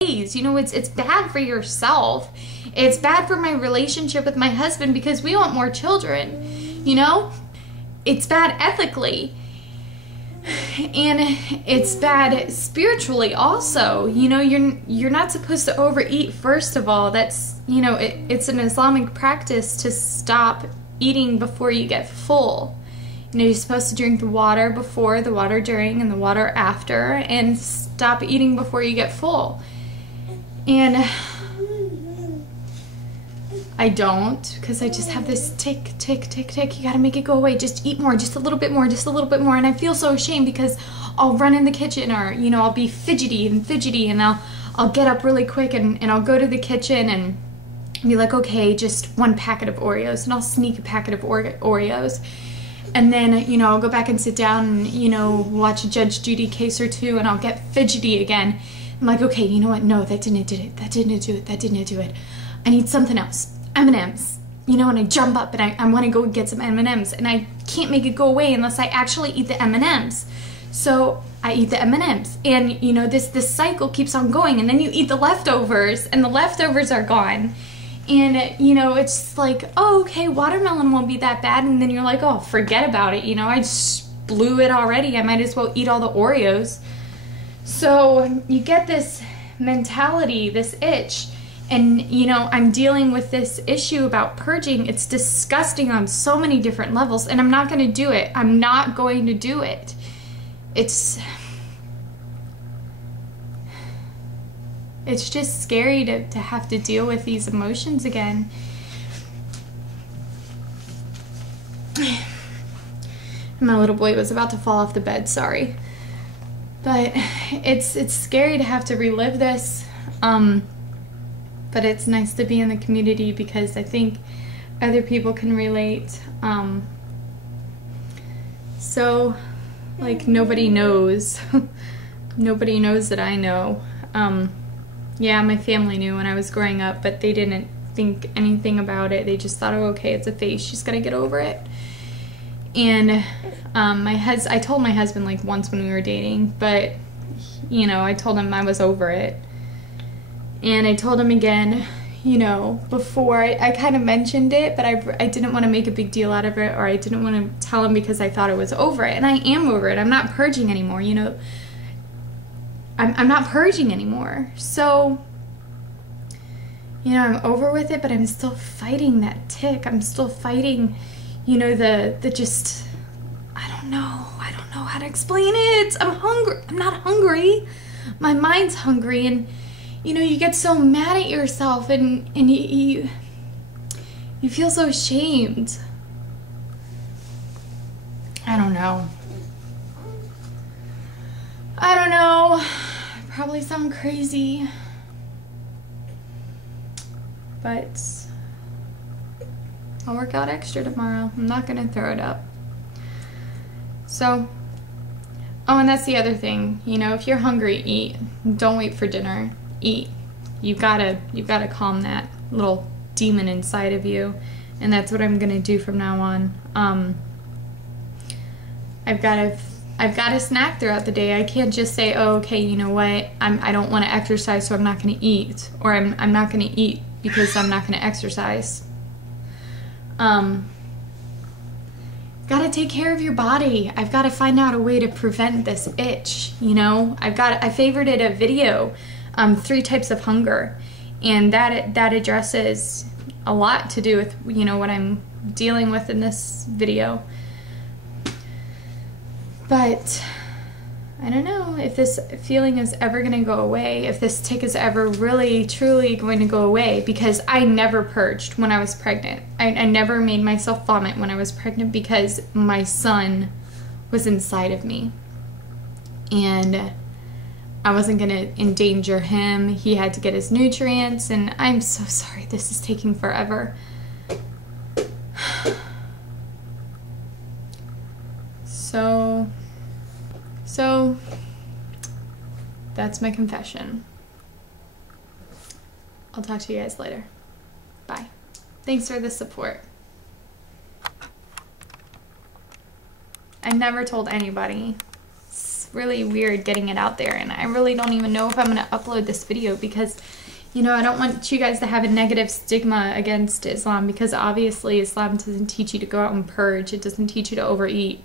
days. You know, it's bad for yourself. It's bad for my relationship with my husband because we want more children, you know? It's bad ethically. And it's bad spiritually also. You know, you're not supposed to overeat, first of all. That's, you know, it's an Islamic practice to stop eating before you get full. You know, you're supposed to drink the water before, the water during, and the water after, and stop eating before you get full. And I don't, because I just have this tick, tick, tick, tick. You gotta make it go away. Just eat more, just a little bit more, just a little bit more. And I feel so ashamed because I'll run in the kitchen, or, you know, I'll be fidgety, and I'll get up really quick and I'll go to the kitchen and be like, okay, just one packet of Oreos. And I'll sneak a packet of Oreos. And then, you know, I'll go back and sit down and, you know, watch a Judge Judy case or two, and I'll get fidgety again. I'm like, okay, you know what? No, that didn't do it. That didn't do it. That didn't do it. I need something else. M&Ms. You know, and I jump up and I want to go get some M&Ms, and I can't make it go away unless I actually eat the M&Ms. So I eat the M&Ms, and, you know, this cycle keeps on going, and then you eat the leftovers, and the leftovers are gone. And, you know, it's like, oh, okay, watermelon won't be that bad. And then you're like, oh, forget about it. You know, I just blew it already. I might as well eat all the Oreos. So you get this mentality, this itch. And, you know, I'm dealing with this issue about purging. It's disgusting on so many different levels. And I'm not going to do it. I'm not going to do it. It's just scary to have to deal with these emotions again. My little boy was about to fall off the bed, sorry. But it's scary to have to relive this. But it's nice to be in the community because I think other people can relate. So, like, nobody knows. Nobody knows that I know. Yeah, my family knew when I was growing up, but they didn't think anything about it. They just thought, oh, okay, it's a phase. She's gonna get over it. And I told my husband like once when we were dating, but, you know, I told him I was over it. And I told him again, you know, before. I kind of mentioned it, but I didn't want to make a big deal out of it, or I didn't want to tell him because I thought I was over it. And I am over it. I'm not purging anymore, you know. I'm not purging anymore. So, you know, I'm over with it, but I'm still fighting that tick. I'm still fighting, you know, the just, I don't know how to explain it. I'm hungry. I'm not hungry. My mind's hungry, and, you know, you get so mad at yourself, and you feel so ashamed. I don't know. Probably sound crazy, but I'll work out extra tomorrow. I'm not gonna throw it up. So, oh, and that's the other thing. You know, if you're hungry, eat. Don't wait for dinner. Eat. You've gotta calm that little demon inside of you, and that's what I'm gonna do from now on. I've got to snack throughout the day. I can't just say, oh, okay, you know what, I don't want to exercise, so I'm not going to eat. Or I'm not going to eat because I'm not going to exercise. Got to take care of your body. I've got to find out a way to prevent this itch, you know. I favorited a video, 3 types of hunger. And that addresses a lot to do with, you know, what I'm dealing with in this video. But I don't know if this feeling is ever going to go away, if this tick is ever really, truly going to go away, because I never purged when I was pregnant. I never made myself vomit when I was pregnant because my son was inside of me. And I wasn't going to endanger him. He had to get his nutrients, and I'm so sorry this is taking forever. So that's my confession. I'll talk to you guys later. Bye. Thanks for the support. I never told anybody. It's really weird getting it out there, and I really don't even know if I'm going to upload this video because, you know, I don't want you guys to have a negative stigma against Islam, because obviously Islam doesn't teach you to go out and purge. It doesn't teach you to overeat.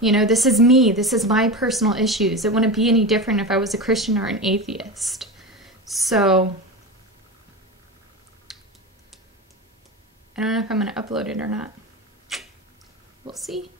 You know, this is me. This is my personal issues. It wouldn't be any different if I was a Christian or an atheist. So I don't know if I'm going to upload it or not. We'll see.